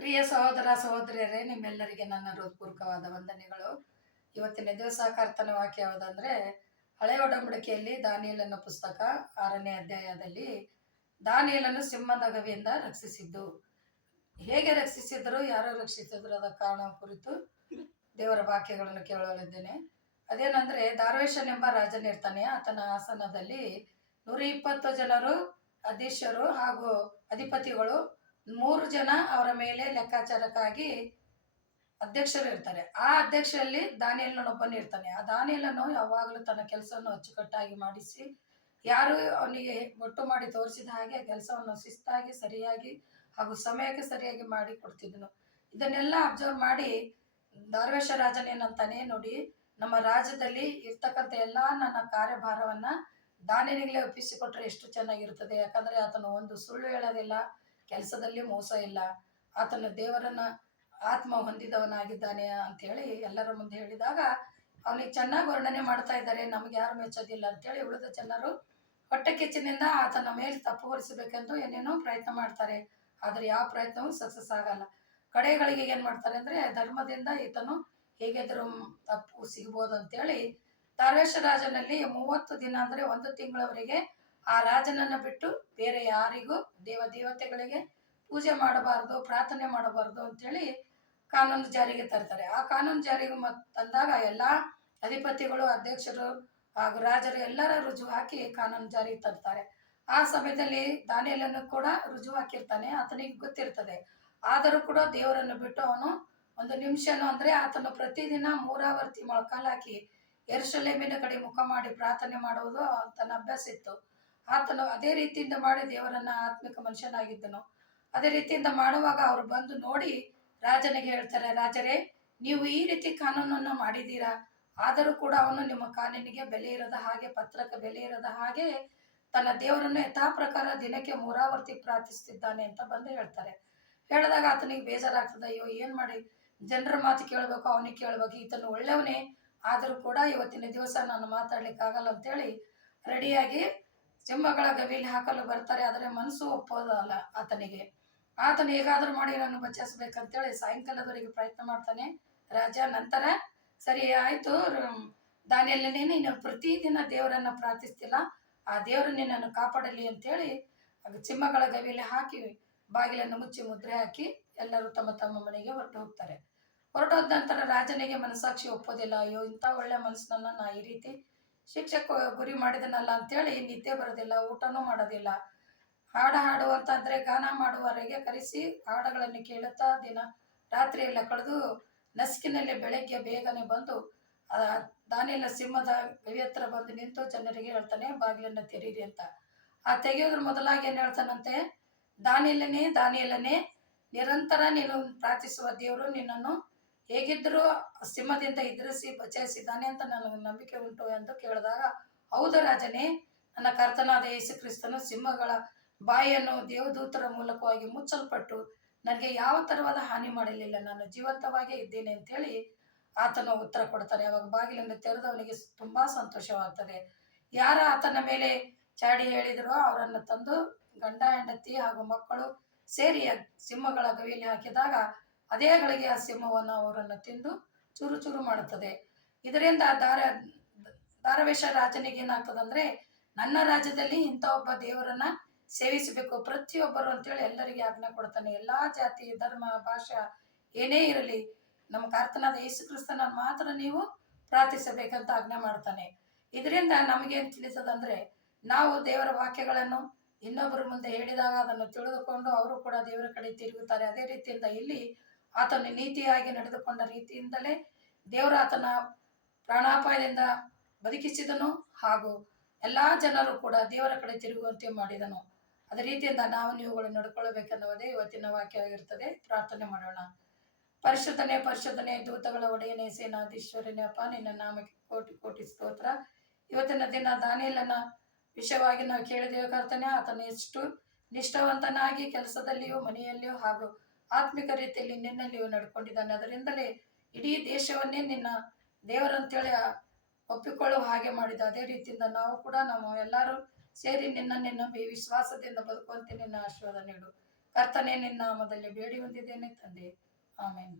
ಪ್ರಿಯ ಸಹೋದರ ಸಹೋದರಿಯರೇ, ನಿಮ್ಮೆಲ್ಲರಿಗೆ ನನ್ನ ಹೃತ್ಪೂರ್ವಕವಾದ ವಂದನೆಗಳು. ಇವತ್ತಿನ ದಿವಸ ಕರ್ತನ ವಾಕ್ಯ ಯಾವುದಂದ್ರೆ, ಹಳೆಯ ಒಡಂಬಡಿಕೆಯಲ್ಲಿ ದಾನಿಯೇಲನ ಪುಸ್ತಕ 6ನೇ ಅಧ್ಯಾಯದಲ್ಲಿ ದಾನಿಯೇಲನು ಸಿಂಹದ ಗವಿಯಿಂದ ರಕ್ಷಿಸಿದ್ದು. ಹೇಗೆ ರಕ್ಷಿಸಿದ್ರು, ಯಾರು ರಕ್ಷಿಸಿದ್ರು ಅದ ಕಾರಣ ಕುರಿತು ದೇವರ ವಾಕ್ಯಗಳನ್ನು ಕೇಳಲಿದ್ದೇನೆ. ಅದೇನಂದ್ರೆ, ದಾರ್ವೇಶನೆಂಬ ರಾಜನಿರ್ತಾನೆ. ಆತನ ಆಸನದಲ್ಲಿ 120 ಜನರು ಅಧೀಶರು ಹಾಗೂ ಅಧಿಪತಿಗಳು, 3 ಜನ ಅವರ ಮೇಲೆ ಲೆಕ್ಕಾಚಾರಕ್ಕಾಗಿ ಅಧ್ಯಕ್ಷರು ಇರ್ತಾರೆ. ಆ ಅಧ್ಯಕ್ಷರಲ್ಲಿ ದಾನಿಯೇಲನೊಬ್ಬನು ಇರ್ತಾನೆ. ಆ ದಾನಿಯೇಲನು ಯಾವಾಗಲೂ ತನ್ನ ಕೆಲಸವನ್ನು ಅಚ್ಚುಕಟ್ಟಾಗಿ ಮಾಡಿಸಿ, ಯಾರು ಅವನಿಗೆ ಒಟ್ಟು ಮಾಡಿ ತೋರಿಸಿದ ಹಾಗೆ ಕೆಲಸವನ್ನು ಶಿಸ್ತಾಗಿ ಸರಿಯಾಗಿ ಹಾಗೂ ಸಮಯಕ್ಕೆ ಸರಿಯಾಗಿ ಮಾಡಿ ಕೊಡ್ತಿದ್ದನು. ಇದನ್ನೆಲ್ಲ ಅಬ್ಸರ್ವ್ ಮಾಡಿ ದಾರ್ವೇಶ ರಾಜನೇನಂತಾನೆ, ನೋಡಿ, ನಮ್ಮ ರಾಜ್ಯದಲ್ಲಿ ಇರ್ತಕ್ಕಂಥ ಎಲ್ಲಾ ನನ್ನ ಕಾರ್ಯಭಾರವನ್ನ ದಾನಿಯೇಲನಿಗೆ ಒಪ್ಪಿಸಿಕೊಟ್ರೆ ಎಷ್ಟು ಚೆನ್ನಾಗಿರ್ತದೆ. ಯಾಕಂದ್ರೆ ಆತನು ಒಂದು ಸುಳ್ಳು ಹೇಳೋದಿಲ್ಲ, ಕೆಲಸದಲ್ಲಿ ಮೋಸ ಇಲ್ಲ, ಆತನ ದೇವರನ್ನ ಆತ್ಮ ಹೊಂದಿದವನಾಗಿದ್ದಾನೆ ಅಂತ ಹೇಳಿ ಎಲ್ಲರ ಮುಂದೆ ಹೇಳಿದಾಗ ಅವನಿಗೆ ಚೆನ್ನಾಗಿ ವರ್ಣನೆ ಮಾಡ್ತಾ ಇದ್ದಾರೆ. ನಮ್ಗೆ ಯಾರು ಮೆಚ್ಚೋದಿಲ್ಲ ಅಂತೇಳಿ ಉಳಿದ ಜನರು ಹೊಟ್ಟೆ ಕಿಚ್ಚಿನಿಂದ ಆತನ ಮೇಲೆ ತಪ್ಪು ಹೊರಿಸಬೇಕೆಂದು ಏನೇನೋ ಪ್ರಯತ್ನ ಮಾಡ್ತಾರೆ. ಆದ್ರೆ ಯಾವ ಪ್ರಯತ್ನವೂ ಸಕ್ಸಸ್ ಆಗಲ್ಲ. ಕಡೆಗಳಿಗೆ ಏನ್ ಮಾಡ್ತಾರೆ ಅಂದ್ರೆ, ಧರ್ಮದಿಂದ ಈತನು ಹೇಗಿದ್ರು ತಪ್ಪು ಸಿಗ್ಬೋದು ಅಂತೇಳಿ ದಾರ್ವೇಶ ರಾಜನಲ್ಲಿ 30 ದಿನ ಅಂದ್ರೆ 1 ತಿಂಗಳವರೆಗೆ ಆ ರಾಜನನ್ನ ಬಿಟ್ಟು ಬೇರೆ ಯಾರಿಗೂ ದೇವತೆಗಳಿಗೆ ಪೂಜೆ ಮಾಡಬಾರ್ದು, ಪ್ರಾರ್ಥನೆ ಮಾಡಬಾರ್ದು ಅಂತೇಳಿ ಕಾನೂನು ಜಾರಿಗೆ ತರ್ತಾರೆ. ಆ ಕಾನೂನು ಜಾರಿಗೆ ತಂದಾಗ ಎಲ್ಲಾ ಅಧಿಪತಿಗಳು, ಅಧ್ಯಕ್ಷರು ಹಾಗೂ ರಾಜರು ಎಲ್ಲರ ರುಜು ಹಾಕಿ ಕಾನೂನು ಜಾರಿಗೆ ತರ್ತಾರೆ. ಆ ಸಮಯದಲ್ಲಿ ದಾನಿಯೇಲನು ಕೂಡ ರುಜು ಹಾಕಿರ್ತಾನೆ, ಆತನಿಗೆ ಗೊತ್ತಿರ್ತದೆ. ಆದರೂ ಕೂಡ ದೇವರನ್ನು ಬಿಟ್ಟು ಅವನು ಒಂದು ನಿಮಿಷನೂ ಅಂದ್ರೆ ಆತನು ಪ್ರತಿದಿನ 3 ಆವರ್ತಿ ಮೊಳಕಾಲು ಹಾಕಿ ಯೆರೂಸಲೇಮಿನ ಕಡೆ ಮುಖ ಮಾಡಿ ಪ್ರಾರ್ಥನೆ ಮಾಡುವುದು ಆತನ ಅಭ್ಯಾಸ ಇತ್ತು. ಆತನು ಅದೇ ರೀತಿಯಿಂದ ಮಾಡಿ ದೇವರನ್ನ ಆತ್ಮಿಕ ಮನುಷ್ಯನಾಗಿದ್ದನು. ಅದೇ ರೀತಿಯಿಂದ ಮಾಡುವಾಗ ಅವರು ಬಂದು ನೋಡಿ ರಾಜನಿಗೆ ಹೇಳ್ತಾರೆ, ರಾಜರೇ, ನೀವು ಈ ರೀತಿ ಕಾನೂನನ್ನು ಮಾಡಿದ್ದೀರಾ, ಆದರೂ ಕೂಡ ಅವನು ನಿಮ್ಮ ಕಾನೂನಿಗೆ ಬೆಲೆ ಇರದ ಹಾಗೆ, ಪತ್ರಕ್ಕೆ ಬೆಲೆ ಇರದ ಹಾಗೆ ತನ್ನ ದೇವರನ್ನು ಯಥಾ ಪ್ರಕಾರ ದಿನಕ್ಕೆ 3 ಆವರ್ತಿ ಪ್ರಾರ್ಥಿಸ್ತಿದ್ದಾನೆ ಅಂತ ಬಂದು ಹೇಳ್ತಾರೆ. ಹೇಳಿದಾಗ ಆತನಿಗೆ ಬೇಜಾರಾಗ್ತದೆ. ಅಯ್ಯೋ, ಏನ್ ಮಾಡಿ, ಜನರ ಮಾತು ಕೇಳಬೇಕು, ಅವನಿಗೆ ಕೇಳ್ಬೇಕು, ಈತನು ಒಳ್ಳೆಯವನೇ, ಆದರೂ ಕೂಡ ಇವತ್ತಿನ ದಿವಸ ನಾನು ಮಾತಾಡ್ಲಿಕ್ಕೆ ಆಗಲ್ಲ ಅಂತೇಳಿ ರೆಡಿಯಾಗಿ ಸಿಂಹಗಳ ಗವಿಲಿ ಹಾಕಲು ಬರ್ತಾರೆ. ಆದರೆ ಮನಸ್ಸು ಒಪ್ಪೋದಲ್ಲ ಆತನಿಗೆ. ಆತನು ಹೇಗಾದ್ರೂ ಮಾಡಿ ನಾನು ಬಚಾಯಿಸ್ಬೇಕಂತೇಳಿ ಸಾಯಂಕಾಲದವರೆಗೆ ಪ್ರಯತ್ನ ಮಾಡ್ತಾನೆ ರಾಜ. ನಂತರ ಸರಿ ಆಯ್ತು, ದಾನಿಯೇಲನೇ, ನೀನು ಪ್ರತಿದಿನ ದೇವರನ್ನ ಪ್ರಾರ್ಥಿಸ್ತಿಲ್ಲ, ಆ ದೇವರು ನಿನ್ನನ್ನು ಕಾಪಾಡಲಿ ಅಂತೇಳಿ ಸಿಂಹಗಳ ಗವಿಲಿ ಹಾಕಿ ಬಾಗಿಲನ್ನು ಮುಚ್ಚಿ ಮುದ್ರೆ ಹಾಕಿ ಎಲ್ಲರೂ ತಮ್ಮ ತಮ್ಮ ಮನೆಗೆ ಹೊರಟು ಹೋಗ್ತಾರೆ. ಹೊರಟೋದ ನಂತರ ರಾಜನಿಗೆ ಮನಸ್ಸಾಕ್ಷಿ ಒಪ್ಪೋದಿಲ್ಲ. ಅಯ್ಯೋ, ಇಂಥ ಒಳ್ಳೆ ಮನಸ್ಸನ್ನ ನಾ ಈ ರೀತಿ ಶಿಕ್ಷೆ ಗುರಿ ಮಾಡಿದನಲ್ಲ ಅಂತೇಳಿ ನಿದ್ದೆ ಬರೋದಿಲ್ಲ, ಊಟನೂ ಮಾಡೋದಿಲ್ಲ. ಹಾಡುವಂತಾದ್ರೆ ಗಾನ ಮಾಡುವವರೆಗೆ ಕರೆಸಿ ಹಾಡುಗಳನ್ನು ಕೇಳುತ್ತಾ ದಿನ ರಾತ್ರಿ ಎಲ್ಲ ಕಳೆದು ನಸುಕಿನಲ್ಲಿ ಬೆಳಗ್ಗೆ ಬೇಗನೆ ಬಂದು ದಾನಿಯೇಲ ಸಿಂಹದ ಗವಿ ಹತ್ರ ಬಂದು ನಿಂತು ಜನರಿಗೆ ಹೇಳ್ತಾನೆ, ಬಾಗಿಲನ್ನು ತೆರೀರಿ ಅಂತ. ಆ ತೆಗೆಯೋದ್ರ ಮೊದಲಾಗಿ ಏನ್ ಹೇಳ್ತಾನಂತೆ, ದಾನಿಯೇಲನೇ, ನಿರಂತರ ನೀನು ಪ್ರಾರ್ಥಿಸುವ ದೇವರು ನಿನ್ನನ್ನು ಹೇಗಿದ್ರೂ ಸಿಂಹದಿಂದ ಎದುರಿಸಿ ಬಚಾಯಿಸಿದ್ದಾನೆ ಅಂತ ನನಗೆ ನಂಬಿಕೆ ಉಂಟು ಎಂದು ಕೇಳಿದಾಗ, ಹೌದು ರಾಜನೇ, ನನ್ನ ಕರ್ತನಾದ ಯೇಸು ಕ್ರಿಸ್ತನು ಸಿಂಹಗಳ ಬಾಯಿಯನ್ನು ದೇವದೂತರ ಮೂಲಕವಾಗಿ ಮುಚ್ಚಲ್ಪಟ್ಟು ನನಗೆ ಯಾವ ತರವಾದ ಹಾನಿ ಮಾಡಲಿಲ್ಲ, ನಾನು ಜೀವಂತವಾಗೇ ಇದ್ದೇನೆ ಅಂತೇಳಿ ಆತನು ಉತ್ತರ ಕೊಡ್ತಾನೆ. ಅವಾಗ ಬಾಗಿಲನ್ನು ತೆರೆದವನಿಗೆ ತುಂಬಾ ಸಂತೋಷವಾಗ್ತದೆ. ಯಾರ ಆತನ ಮೇಲೆ ಚಾಡಿ ಹೇಳಿದರೋ ಅವರನ್ನು ತಂದು ಗಂಡ ಹೆಂಡತಿ ಹಾಗೂ ಮಕ್ಕಳು ಸೇರಿ ಸಿಂಹಗಳ ಗವಿಯಲ್ಲಿ ಹಾಕಿದಾಗ ಅದೇ ಗಳಿಗೆ ಆ ಸಿಂಹವನ್ನು ಅವರನ್ನು ತಿಂದು ಚೂರು ಚೂರು ಮಾಡುತ್ತದೆ. ಇದರಿಂದ ದಾರವೇಶ ರಾಜನಿಗೆ ಏನಾಗ್ತದಂದ್ರೆ, ನನ್ನ ರಾಜ್ಯದಲ್ಲಿ ಇಂಥ ಒಬ್ಬ ದೇವರನ್ನ ಸೇವಿಸಬೇಕು ಪ್ರತಿಯೊಬ್ಬರು ಅಂತೇಳಿ ಎಲ್ಲರಿಗೆ ಆಜ್ಞೆ ಕೊಡ್ತಾನೆ. ಎಲ್ಲಾ ಜಾತಿ, ಧರ್ಮ, ಭಾಷಾ ಏನೇ ಇರಲಿ, ನಮ್ಮ ಕರ್ತನಾದ ಯೇಸು ಕ್ರಿಸ್ತನ ಮಾತ್ರ ನೀವು ಪ್ರಾರ್ಥಿಸಬೇಕಂತ ಆಜ್ಞೆ ಮಾಡ್ತಾನೆ. ಇದರಿಂದ ನಮಗೇನ್ ತಿಳಿಸದಂದ್ರೆ, ನಾವು ದೇವರ ವಾಕ್ಯಗಳನ್ನು ಇನ್ನೊಬ್ಬರ ಮುಂದೆ ಹೇಳಿದಾಗ ಅದನ್ನು ತಿಳಿದುಕೊಂಡು ಅವರು ಕೂಡ ದೇವರ ಕಡೆ ತಿರುಗುತ್ತಾರೆ. ಅದೇ ರೀತಿಯಿಂದ ಇಲ್ಲಿ ಆತನು ನೀತಿಯಾಗಿ ನಡೆದುಕೊಂಡ ರೀತಿಯಿಂದಲೇ ದೇವರು ಆತನ ಪ್ರಾಣಾಪಾಯದಿಂದ ಬದುಕಿಸಿದನು ಹಾಗೂ ಎಲ್ಲಾ ಜನರು ಕೂಡ ದೇವರ ಕಡೆ ತಿರುಗುವಂತೆ ಮಾಡಿದನು. ಅದೇ ರೀತಿಯಿಂದ ನಾವು ನೀವುಗಳು ನಡ್ಕೊಳ್ಳಬೇಕೆನ್ನುವುದೇ ಇವತ್ತಿನ ವಾಕ್ಯವಾಗಿರ್ತದೆ. ಪ್ರಾರ್ಥನೆ ಮಾಡೋಣ. ಪರಿಶುದ್ಧನೇ ದೂತಗಳ ಒಡೆಯನೇ, ಸೇನಾಧೀಶ್ವರನೇ, ಅಪ್ಪ, ನಿನ್ನ ನಾಮಕ್ಕೆ ಕೋಟಿ ಕೋಟಿ ಸ್ತೋತ್ರ. ಇವತ್ತಿನ ದಿನ ದಾನಿಯೇಲನ ವಿಷಯವಾಗಿ ನಾವು ಕೇಳಿದ್ದೇವೆ ಕರ್ತನೆ. ಆತನು ಎಷ್ಟು ನಿಷ್ಠಾವಂತನಾಗಿ ಕೆಲಸದಲ್ಲಿಯೂ ಮನೆಯಲ್ಲಿಯೂ ಹಾಗೂ ಆತ್ಮಿಕ ರೀತಿಯಲ್ಲಿ ನಿನ್ನಲ್ಲಿಯೂ ನಡ್ಕೊಂಡಿದ್ದಾನೆ. ಅದರಿಂದಲೇ ಇಡೀ ದೇಶವನ್ನೇ ನಿನ್ನ ದೇವರಂತೇಳಿ ಒಪ್ಪಿಕೊಳ್ಳುವ ಹಾಗೆ ಮಾಡಿದ. ಅದೇ ರೀತಿಯಿಂದ ನಾವು ಕೂಡ ಎಲ್ಲರೂ ಸೇರಿ ನಿನ್ನನ್ನೇ ನಂಬಿ ವಿಶ್ವಾಸದಿಂದ ಬದುಕುವಂತೆ ನಿನ್ನ ಆಶೀರ್ವಾದ ನೀಡು. ಕರ್ತನೇ ನಿನ್ನ ನಾಮದಲ್ಲಿ ಬೇಡಿ ಹೊಂದಿದ್ದೇನೆ ತಂದೆ. ಆಮೇನ್.